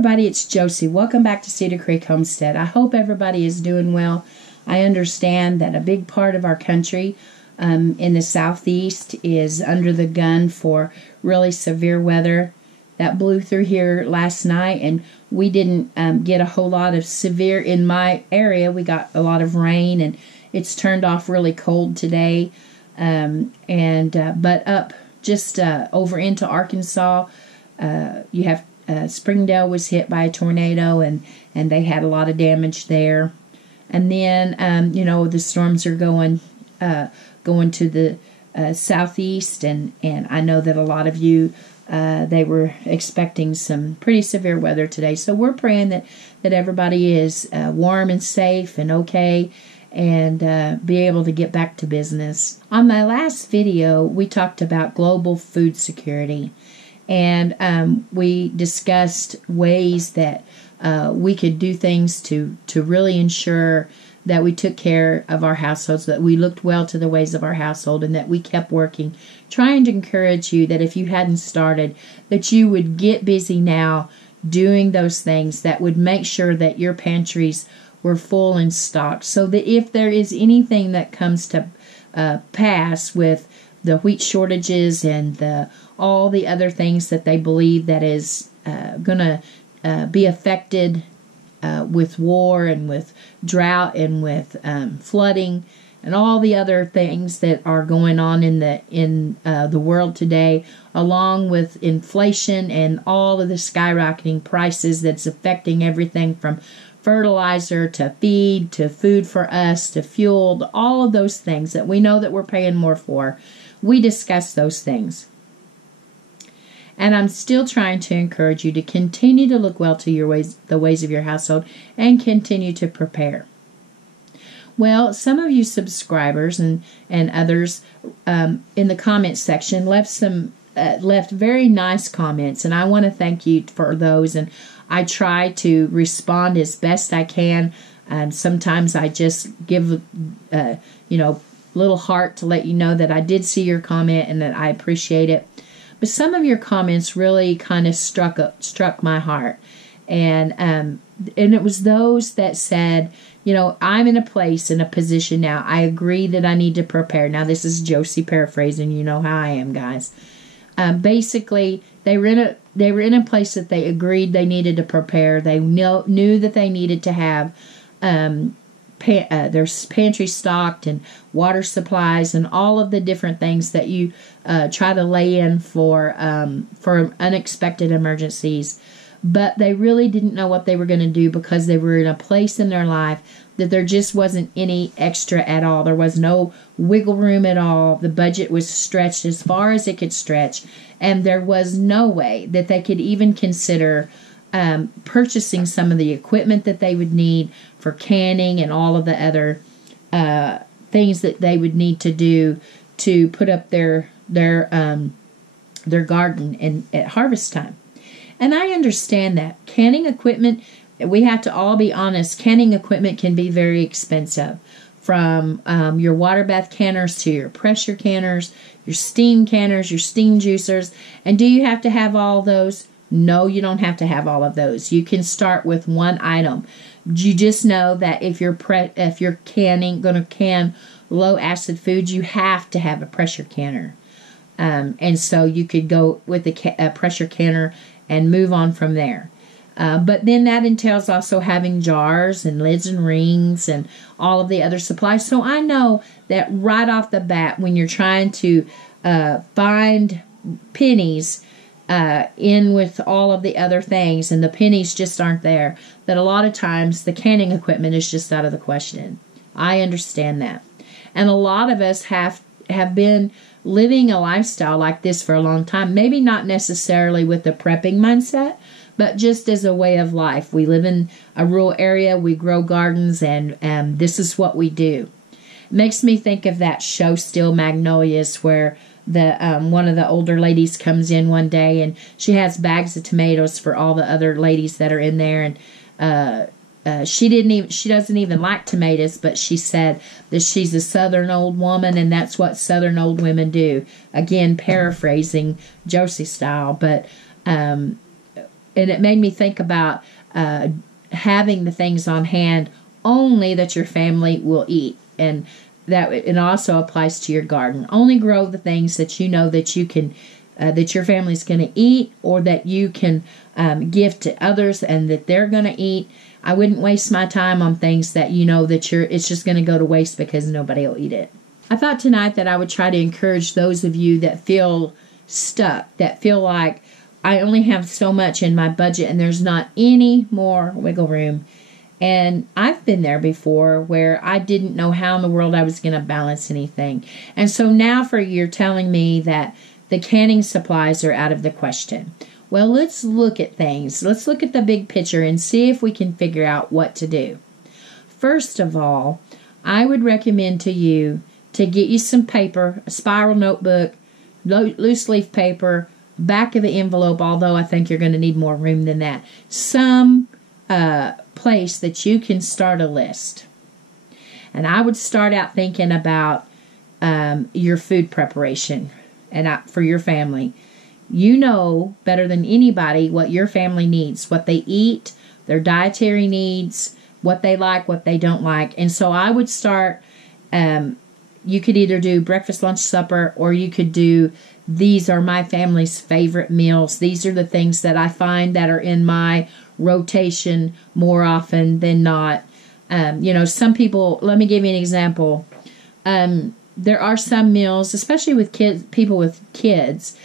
everybody, it's Josie. Welcome back to Cedar Creek Homestead. I hope everybody is doing well. I understand that a big part of our country in the southeast is under the gun for really severe weather. That blew through here last night, and we didn't get a whole lot of severe in my area. We got a lot of rain, and it's turned off really cold today. But up just over into Arkansas, you have Springdale was hit by a tornado, and they had a lot of damage there. And then the storms are going to the southeast, and I know that a lot of you they were expecting some pretty severe weather today. So we're praying that everybody is warm and safe and okay, and be able to get back to business. On my last video, we talked about global food security. And we discussed ways that we could do things to really ensure that we took care of our households, that we looked well to the ways of our household, and that we kept working, trying to encourage you that if you hadn't started, that you would get busy now doing those things that would make sure that your pantries were full and stocked, so that if there is anything that comes to pass with the wheat shortages and all the other things that they believe that is going to be affected with war and with drought and with flooding and all the other things that are going on in the world today, along with inflation and all of the skyrocketing prices that's affecting everything from fertilizer to feed to food for us to fuel, to all of those things that we know that we're paying more for. We discuss those things. And I'm still trying to encourage you to continue to look well to the ways of your household, and continue to prepare. Well, some of you subscribers and others in the comments section left very nice comments, and I want to thank you for those. And I try to respond as best I can. Sometimes I just give little heart to let you know that I did see your comment and that I appreciate it. But some of your comments really kind of struck my heart, and it was those that said, I'm in a position now. I agree that I need to prepare. Now, this is Josie paraphrasing. You know how I am, guys. Basically, they were in a place that they agreed they needed to prepare. They knew that they needed to have their pantry stocked and water supplies and all of the different things that you try to lay in for unexpected emergencies. But they really didn't know what they were going to do, because they were in a place in their life that there just wasn't any extra at all. There was no wiggle room at all. The budget was stretched as far as it could stretch, and there was no way that they could even consider purchasing some of the equipment that they would need for canning and all of the other things that they would need to do to put up their garden at harvest time. And I understand that canning equipment, we have to all be honest, canning equipment can be very expensive. From your water bath canners to your pressure canners, your steam canners, your steam juicers. And do you have to have all those? No, you don't have to have all of those. You can start with one item. You just know that if you're going to can low acid foods, you have to have a pressure canner. And so you could go with a pressure canner and move on from there. But then that entails also having jars and lids and rings and all of the other supplies. So I know that right off the bat, when you're trying to find pennies in with all of the other things, and the pennies just aren't there, that a lot of times the canning equipment is just out of the question. I understand that. And a lot of us have been living a lifestyle like this for a long time. Maybe not necessarily with the prepping mindset, but just as a way of life. We live in a rural area, we grow gardens, and this is what we do. It makes me think of that show Steel Magnolias, where the one of the older ladies comes in one day, and she has bags of tomatoes for all the other ladies that are in there, and she doesn't even like tomatoes, but she said that she's a Southern old woman, and that's what Southern old women do. Again, paraphrasing Josie style, but it made me think about having the things on hand only that your family will eat. And that it also applies to your garden. Only grow the things that you know that you can, that your family's going to eat, or that you can give to others and that they're going to eat. I wouldn't waste my time on things that you know that it's just going to go to waste because nobody will eat it. I thought tonight that I would try to encourage those of you that feel stuck, that feel like I only have so much in my budget and there's not any more wiggle room. And I've been there before where I didn't know how in the world I was going to balance anything. And so now you're telling me that the canning supplies are out of the question. Well, let's look at things. Let's look at the big picture and see if we can figure out what to do. First of all, I would recommend to you to get you some paper, a spiral notebook, loose leaf paper, back of the envelope, although I think you're going to need more room than that. Some place that you can start a list. And I would start out thinking about your food preparation and for your family. You know better than anybody what your family needs, what they eat, their dietary needs, what they like, what they don't like. And so I would start, you could either do breakfast, lunch, supper, or you could do, these are my family's favorite meals. These are the things that I find that are in my rotation more often than not. Some people, let me give you an example. There are some meals, especially with people with kids,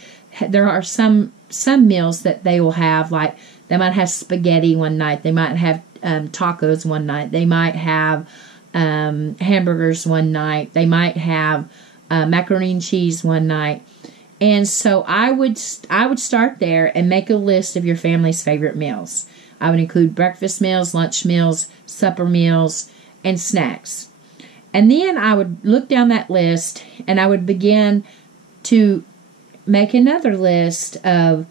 there are some meals that they will have, like they might have spaghetti one night, they might have tacos one night, they might have hamburgers one night, they might have macaroni and cheese one night. And so I would start there and make a list of your family's favorite meals. I would include breakfast meals, lunch meals, supper meals, and snacks. And then I would look down that list and I would begin to make another list of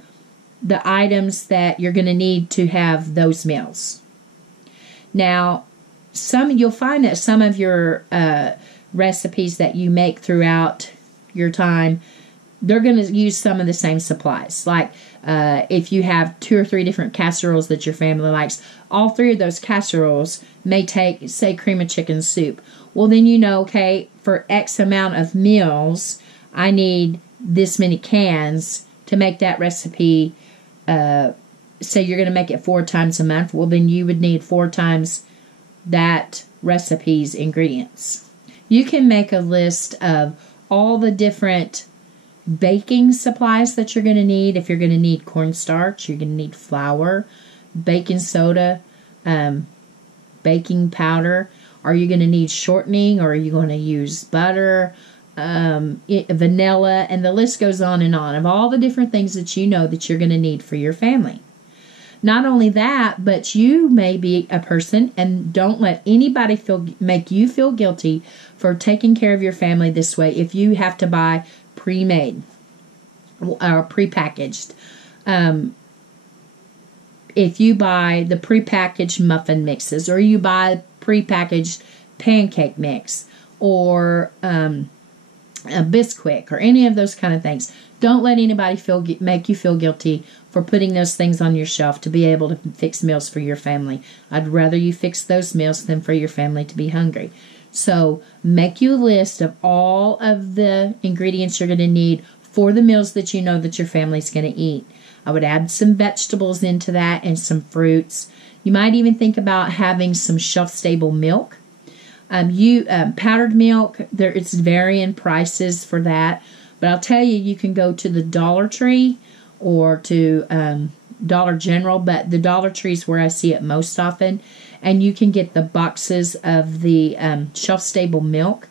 the items that you're going to need to have those meals. Now, you'll find that some of your recipes that you make throughout your time, they're going to use some of the same supplies. Like if you have 2 or 3 different casseroles that your family likes, all 3 of those casseroles may take, say, cream of chicken soup. Well, then you know, okay, for X amount of meals, I need this many cans to make that recipe. Say you're going to make it 4 times a month. Well, then you would need 4 times that recipe's ingredients. You can make a list of all the different baking supplies that you're going to need. If you're going to need cornstarch, you're going to need flour, baking soda, baking powder. Are you going to need shortening, or are you going to use butter, vanilla, and the list goes on and on of all the different things that you know that you're going to need for your family. Not only that, but you may be a person, and don't let anybody make you feel guilty for taking care of your family this way if you have to buy pre-made or pre-packaged. If you buy the pre-packaged muffin mixes, or you buy pre-packaged pancake mix, or a Bisquick, or any of those kind of things, don't let anybody make you feel guilty for putting those things on your shelf to be able to fix meals for your family. I'd rather you fix those meals than for your family to be hungry. So make you a list of all of the ingredients you're going to need for the meals that you know that your family's going to eat. I would add some vegetables into that and some fruits. You might even think about having some shelf-stable milk. Powdered milk, it's varying prices for that. But I'll tell you, you can go to the Dollar Tree or to Dollar General, but the Dollar Tree is where I see it most often. And you can get the boxes of the shelf-stable milk.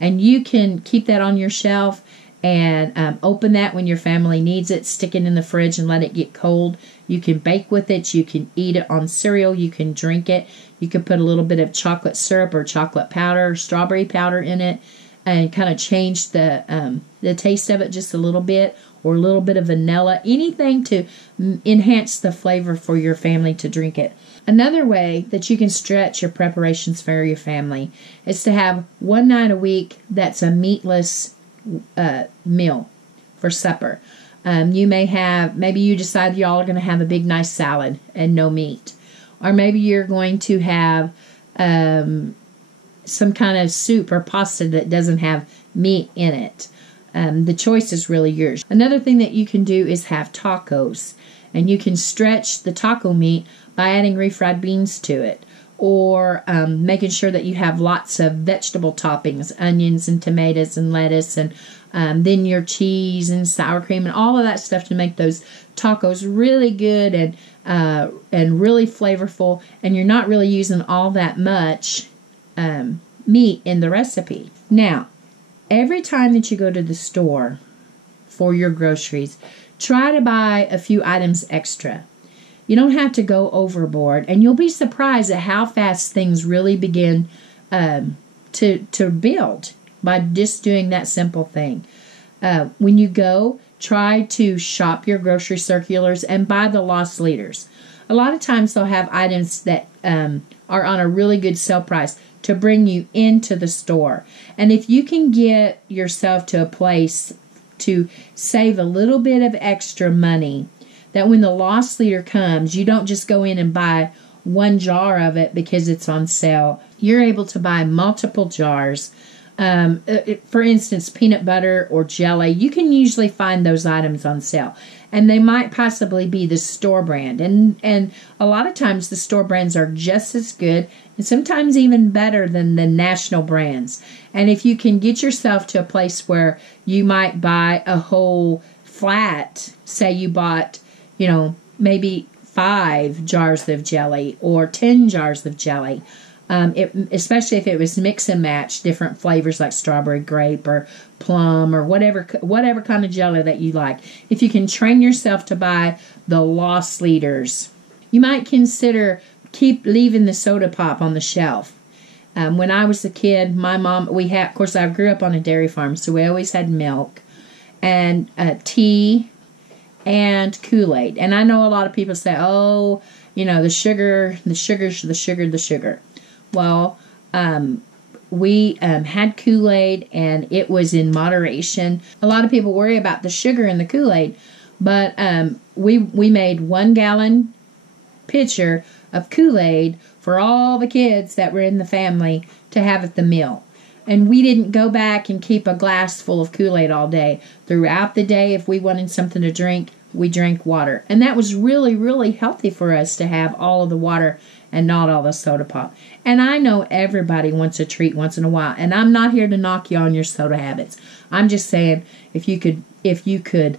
And you can keep that on your shelf and open that when your family needs it. Stick it in the fridge and let it get cold. You can bake with it. You can eat it on cereal. You can drink it. You can put a little bit of chocolate syrup or chocolate powder or strawberry powder in it and kind of change the taste of it just a little bit, or a little bit of vanilla, anything to enhance the flavor for your family to drink it. Another way that you can stretch your preparations for your family is to have one night a week that's a meatless meal for supper. You may have, maybe you decide y'all are going to have a big nice salad and no meat. Or maybe you're going to have some kind of soup or pasta that doesn't have meat in it. The choice is really yours. Another thing that you can do is have tacos. And you can stretch the taco meat by adding refried beans to it. Or making sure that you have lots of vegetable toppings, onions and tomatoes and lettuce, and then your cheese and sour cream and all of that stuff to make those tacos really good and really flavorful. And you're not really using all that much meat in the recipe. Now, every time that you go to the store for your groceries, try to buy a few items extra. You don't have to go overboard, and you'll be surprised at how fast things really begin to build by just doing that simple thing. When you go, try to shop your grocery circulars and buy the loss leaders. A lot of times they'll have items that are on a really good sale price to bring you into the store. And if you can get yourself to a place to save a little bit of extra money, that when the loss leader comes, you don't just go in and buy one jar of it because it's on sale. You're able to buy multiple jars. For instance, peanut butter or jelly, you can usually find those items on sale. And they might possibly be the store brand. And a lot of times the store brands are just as good and sometimes even better than the national brands. And if you can get yourself to a place where you might buy a whole flat, say you bought, maybe 5 jars of jelly or 10 jars of jelly, especially if it was mix and match different flavors like strawberry, grape, or plum, or whatever kind of jelly that you like. If you can train yourself to buy the loss leaders, you might consider keep leaving the soda pop on the shelf. When I was a kid, my mom, of course, I grew up on a dairy farm, so we always had milk and tea and Kool-Aid. And I know a lot of people say, oh, the sugar. Well, we had Kool-Aid, and it was in moderation. A lot of people worry about the sugar in the Kool-Aid, but we made 1 gallon pitcher of Kool-Aid for all the kids that were in the family to have at the meal. And we didn't go back and keep a glass full of Kool-Aid all day. Throughout the day, if we wanted something to drink, we drank water. And that was really, really healthy for us to have all of the water and not all the soda pop. And I know everybody wants a treat once in a while. And I'm not here to knock you on your soda habits. I'm just saying if you could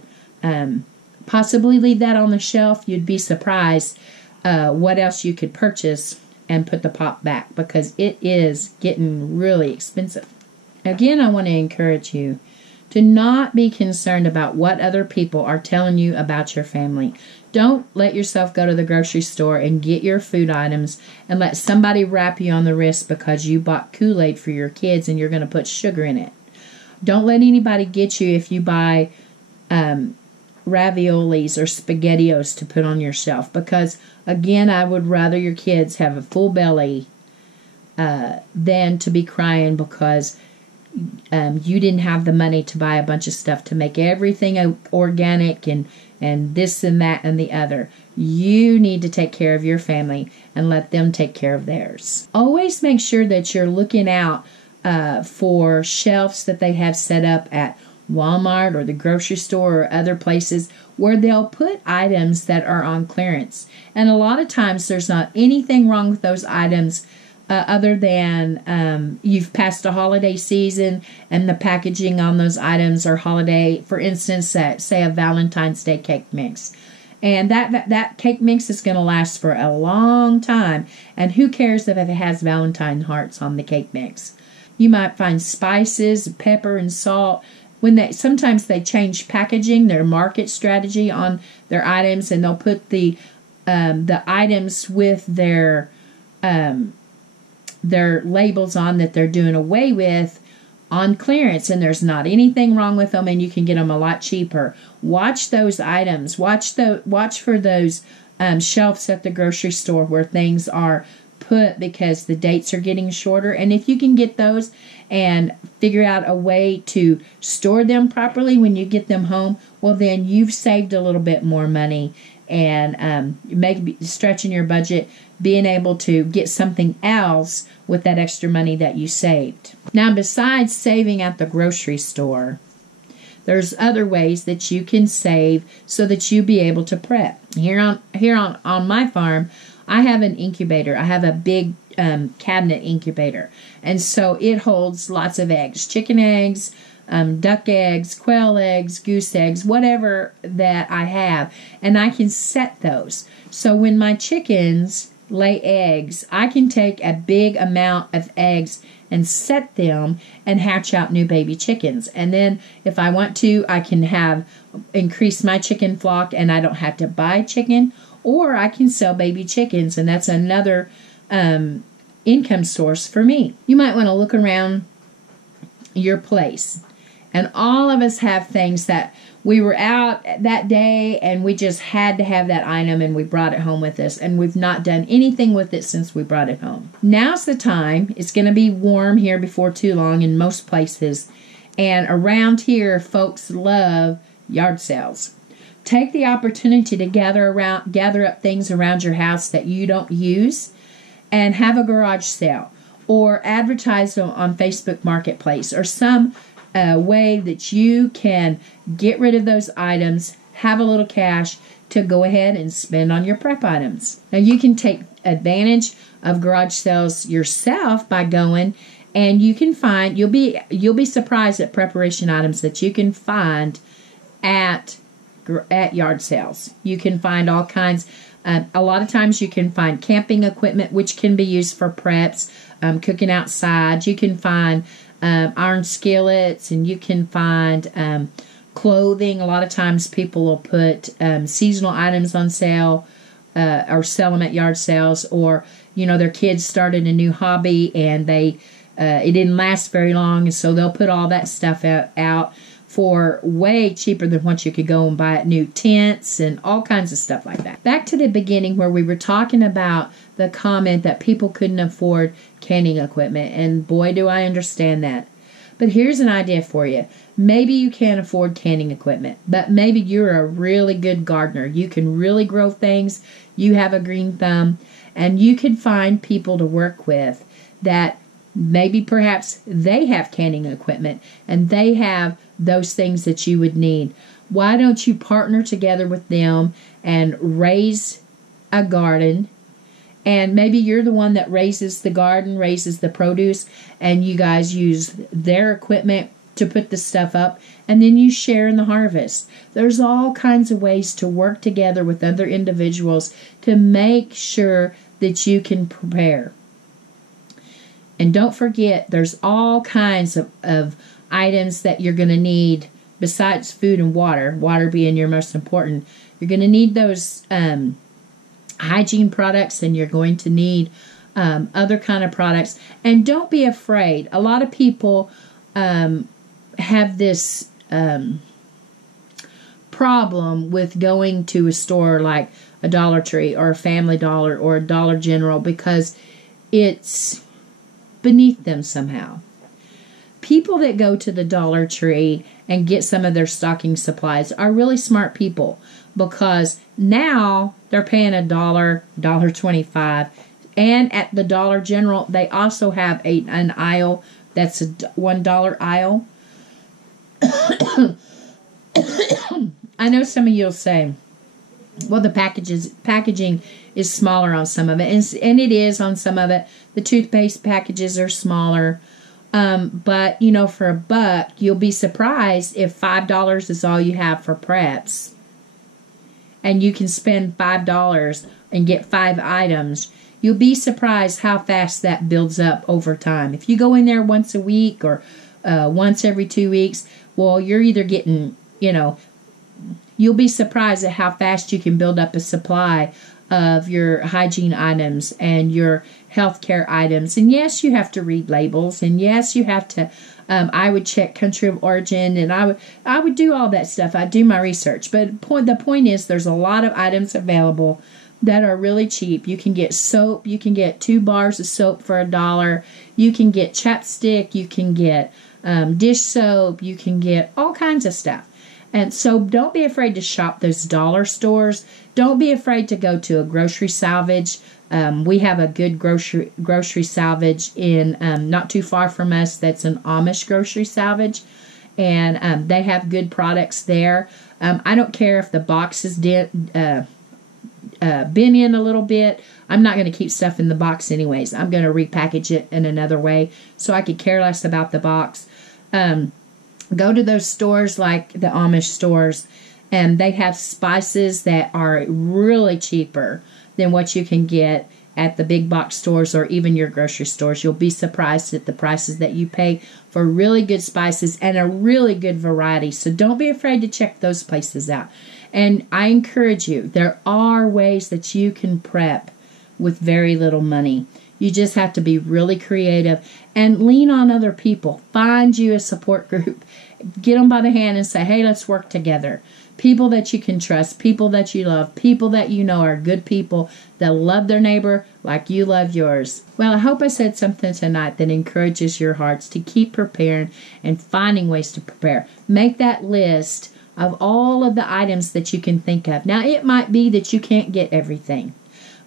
possibly leave that on the shelf, you'd be surprised what else you could purchase and put the pop back, because it is getting really expensive. Again, I want to encourage you to not be concerned about what other people are telling you about your family. Don't let yourself go to the grocery store and get your food items and let somebody rap you on the wrist because you bought Kool-Aid for your kids and you're going to put sugar in it. Don't let anybody get you if you buy raviolis or SpaghettiOs to put on your shelf, because again, I would rather your kids have a full belly than to be crying because you didn't have the money to buy a bunch of stuff to make everything organic and this and that and the other. You need to take care of your family and let them take care of theirs. Always make sure that you're looking out for shelves that they have set up at Walmart or the grocery store or other places where they'll put items that are on clearance. And a lot of times there's not anything wrong with those items other than you've passed a holiday season and the packaging on those items are holiday. For instance, say a Valentine's Day cake mix. And that cake mix is going to last for a long time. And who cares if it has Valentine hearts on the cake mix? You might find spices, pepper, and salt. Sometimes they change packaging, their market strategy on their items, and they'll put the items with their labels on that they're doing away with on clearance, and there's not anything wrong with them, and you can get them a lot cheaper. Watch those items. Watch for those shelves at the grocery store where things are put because the dates are getting shorter. And if you can get those and figure out a way to store them properly when you get them home, well, then you've saved a little bit more money and stretching your budget, being able to get something else with that extra money that you saved. Now, besides saving at the grocery store, there's other ways that you can save so that you be able to prep. Here on my farm, I have an incubator. I have a big cabinet incubator. And so it holds lots of eggs, chicken eggs, duck eggs, quail eggs, goose eggs, whatever that I have. And I can set those. So when my chickens lay eggs, I can take a big amount of eggs and set them and hatch out new baby chickens. And then if I want to, I can increase my chicken flock and I don't have to buy chicken, or I can sell baby chickens, and that's another income source for me. You might want to look around your place. And all of us have things that we were out that day and we just had to have that item and we brought it home with us, and we've not done anything with it since we brought it home. Now's the time. It's going to be warm here before too long in most places. And around here, folks love yard sales. Take the opportunity to gather up things around your house that you don't use and have a garage sale, or advertise them on Facebook Marketplace, or some way that you can get rid of those items, have a little cash to go ahead and spend on your prep items. Now you can take advantage of garage sales yourself by going, and you can find, you'll be surprised at preparation items that you can find at yard sales. You can find all kinds. A lot of times you can find camping equipment, which can be used for preps, cooking outside. You can find iron skillets, and you can find clothing. A lot of times people will put seasonal items on sale or sell them at yard sales, or their kids started a new hobby and it didn't last very long, and so they'll put all that stuff out for way cheaper than what you could go and buy at new tents and all kinds of stuff like that. Back to the beginning where we were talking about the comment that people couldn't afford canning equipment, and boy do I understand that. But here's an idea for you. Maybe you can't afford canning equipment, but maybe you're a really good gardener. You can really grow things. You have a green thumb, and you can find people to work with that maybe perhaps they have canning equipment and they have those things that you would need. Why don't you partner together with them and raise a garden? And maybe you're the one that raises the garden, raises the produce, and you guys use their equipment to put the stuff up, and then you share in the harvest. There's all kinds of ways to work together with other individuals to make sure that you can prepare. And don't forget, there's all kinds of items that you're going to need besides food and water, water being your most important. You're going to need those hygiene products, and you're going to need other kind of products. And don't be afraid. A lot of people have this problem with going to a store like a Dollar Tree or a Family Dollar or a Dollar General because it's beneath them somehow. People that go to the Dollar Tree and get some of their stocking supplies are really smart people, because now they're paying $1.25, and at the Dollar General they also have an aisle that's a $1 aisle. I know some of you'll say, well, the packaging is smaller on some of it, and it is on some of it. The toothpaste packages are smaller, but for $1, you'll be surprised if $5 is all you have for preps, and you can spend $5 and get 5 items. You'll be surprised how fast that builds up over time. If you go in there once a week or once every 2 weeks, well, you're either getting, you'll be surprised at how fast you can build up a supply of your hygiene items and your healthcare items. And yes, you have to read labels, and yes, you have to I would check country of origin, and I would do all that stuff. I do my research. But the point is, there's a lot of items available, that are really cheap. You can get soap. You can get 2 bars of soap for $1. You can get chapstick. You can get dish soap. You can get all kinds of stuff. And so don't be afraid to shop those dollar stores. Don't be afraid to go to a grocery salvage. We have a good grocery salvage in not too far from us. That's an Amish grocery salvage. And they have good products there. I don't care if the box is been in a little bit. I'm not going to keep stuff in the box anyways. I'm going to repackage it in another way, so I could care less about the box. Go to those stores like the Amish stores, and they have spices that are really cheaper than what you can get at the big box stores or even your grocery stores. You'll be surprised at the prices that you pay for really good spices and a really good variety. So don't be afraid to check those places out. And I encourage you, there are ways that you can prep with very little money. You just have to be really creative and lean on other people. Find you a support group. Get them by the hand and say, hey, let's work together. People that you can trust, people that you love, people that you know are good people that love their neighbor like you love yours. Well, I hope I said something tonight that encourages your hearts to keep preparing and finding ways to prepare. Make that list of all of the items that you can think of. Now, it might be that you can't get everything.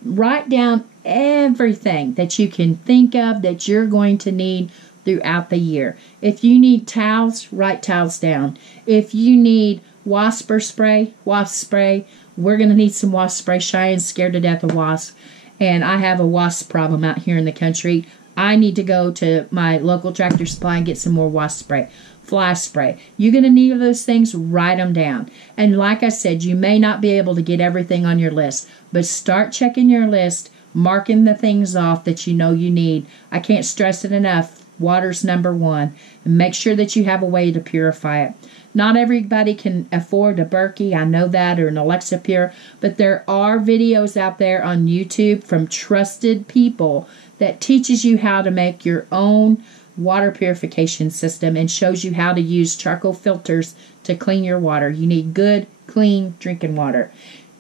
Write down everything that you can think of that you're going to need throughout the year. If you need towels, write towels down. If you need wasp spray, we're going to need some wasp spray. Cheyenne's scared to death of wasps, and I have a wasp problem out here in the country. I need to go to my local Tractor Supply and get some more wasp spray. Fly spray. You're going to need those things, write them down. And like I said, you may not be able to get everything on your list, but start checking your list, marking the things off that you know you need. I can't stress it enough. Water's number one. And make sure that you have a way to purify it. Not everybody can afford a Berkey, I know that, or an Alexa Pure, but there are videos out there on YouTube from trusted people that teaches you how to make your own water purification system and shows you how to use charcoal filters to clean your water. You need good, clean drinking water.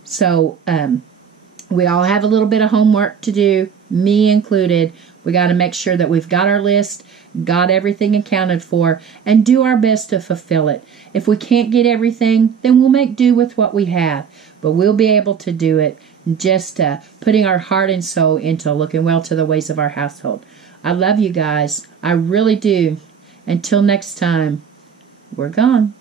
So we all have a little bit of homework to do, me included. We got to make sure that we've got our list, got everything accounted for, and do our best to fulfill it. If we can't get everything, then we'll make do with what we have. But we'll be able to do it, just putting our heart and soul into looking well to the ways of our household. I love you guys. I really do. Until next time, we're gone.